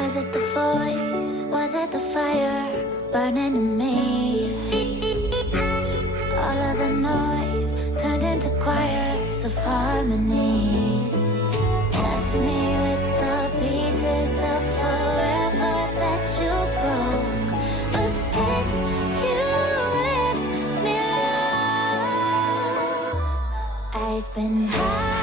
Was it the voice? Was it the fire burning in me? All of the noise turned into choirs of harmony. Left me with the pieces of forever that you broke. But since you left me alone, I've been high.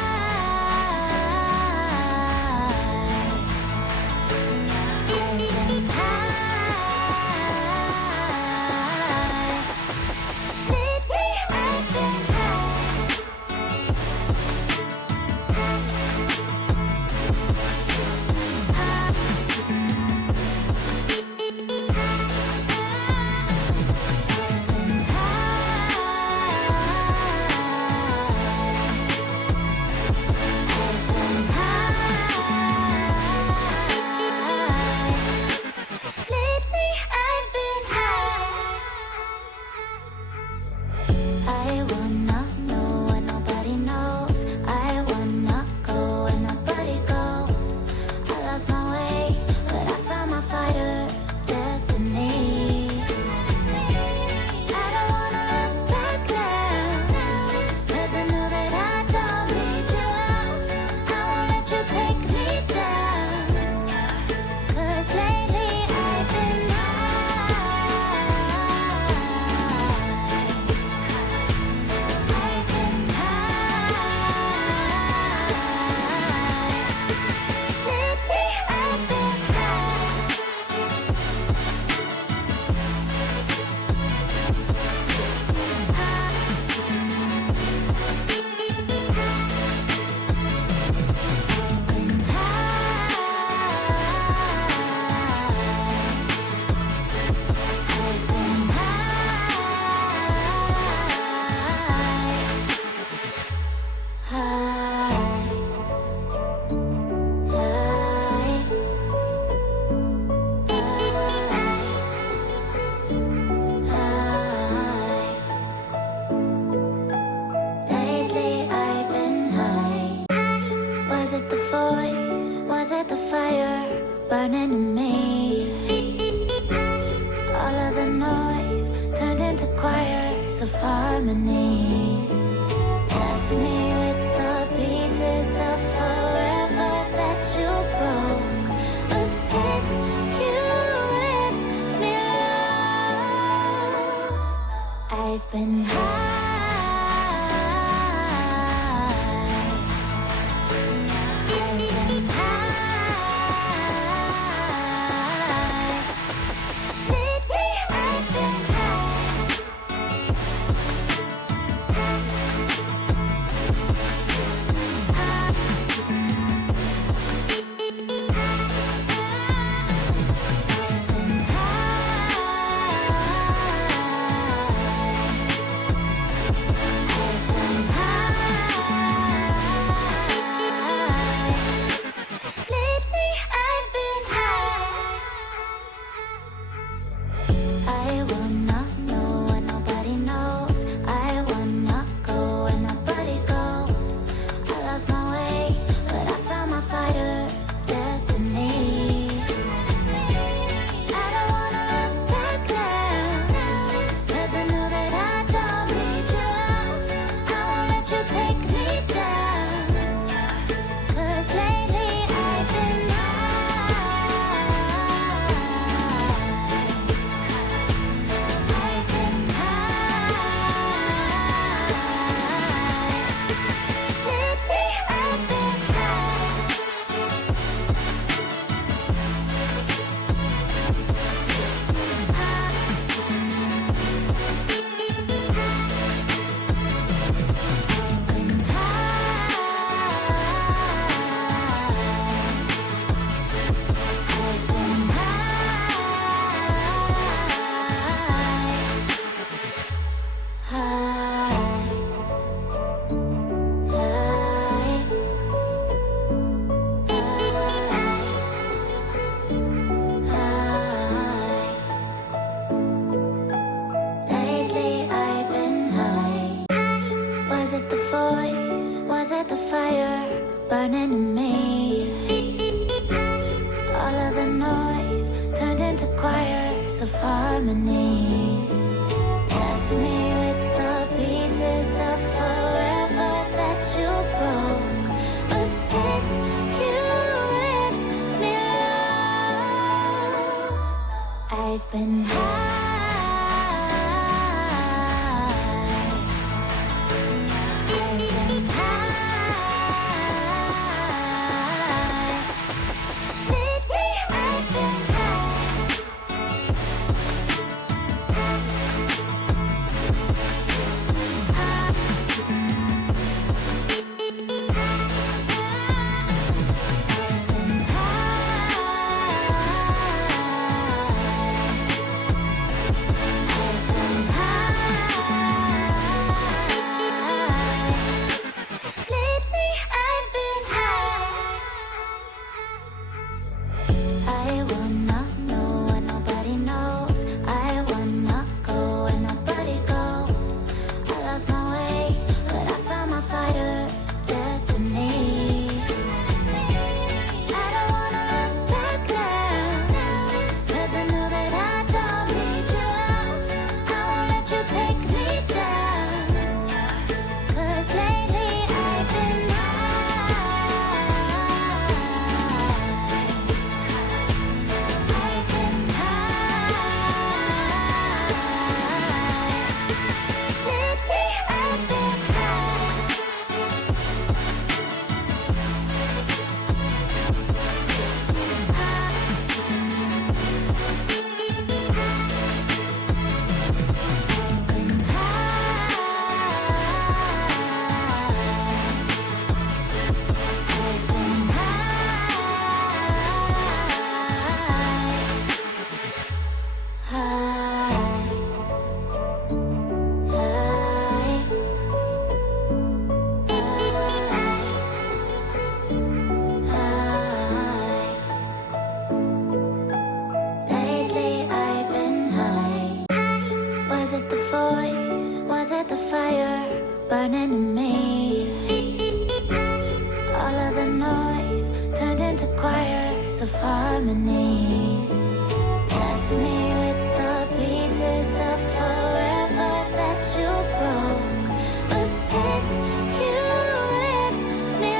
Burning in me. All of the noise turned into choirs of harmony. Left me with the pieces of forever that you broke. But since you left me alone, I've been high. the noise turned into choirs of harmony. Left me with the pieces of forever that you broke. But since you left me alone, I've been high. Burning in me, all of the noise turned into choirs of harmony. Left me with the pieces of forever that you broke. But since you left me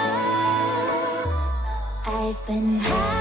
alone, I've been high.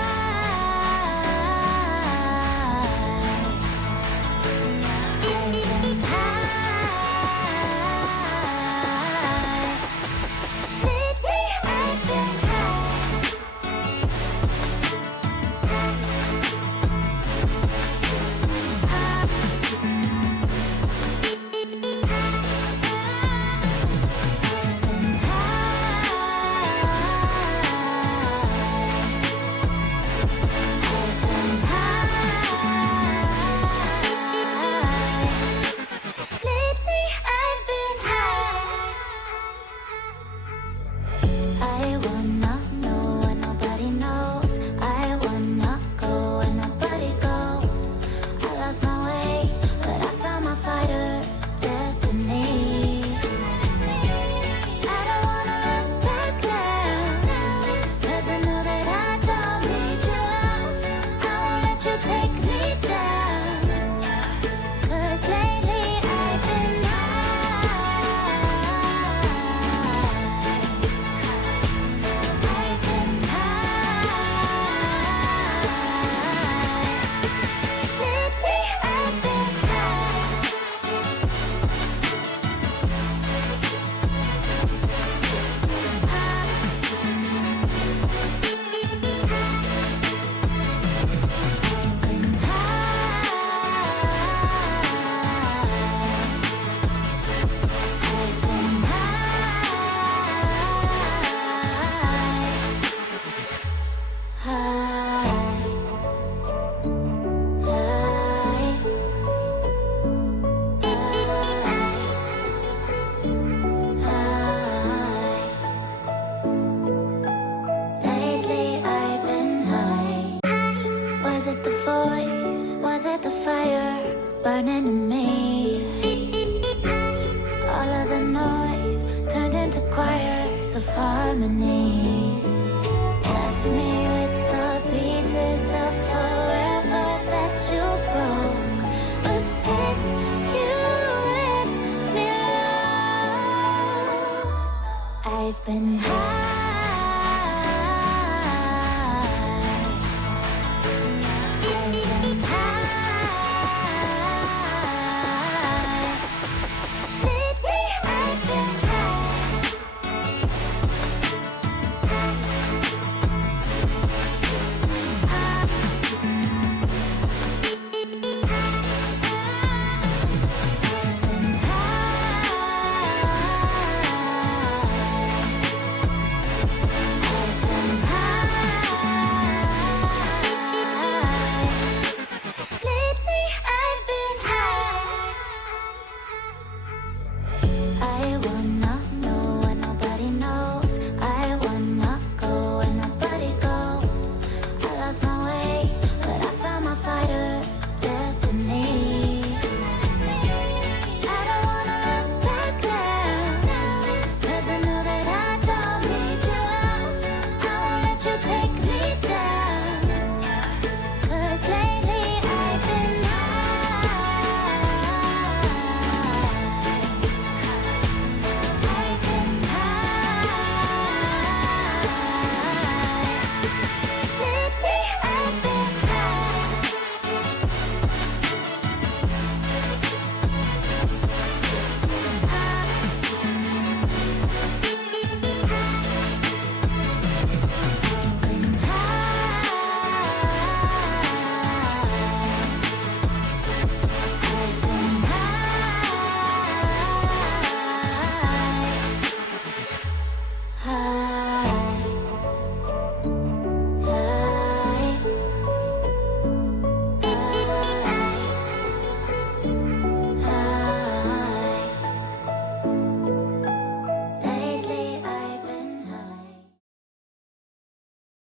Burning in me, all of the noise turned into choirs of harmony. Left me with the pieces been high.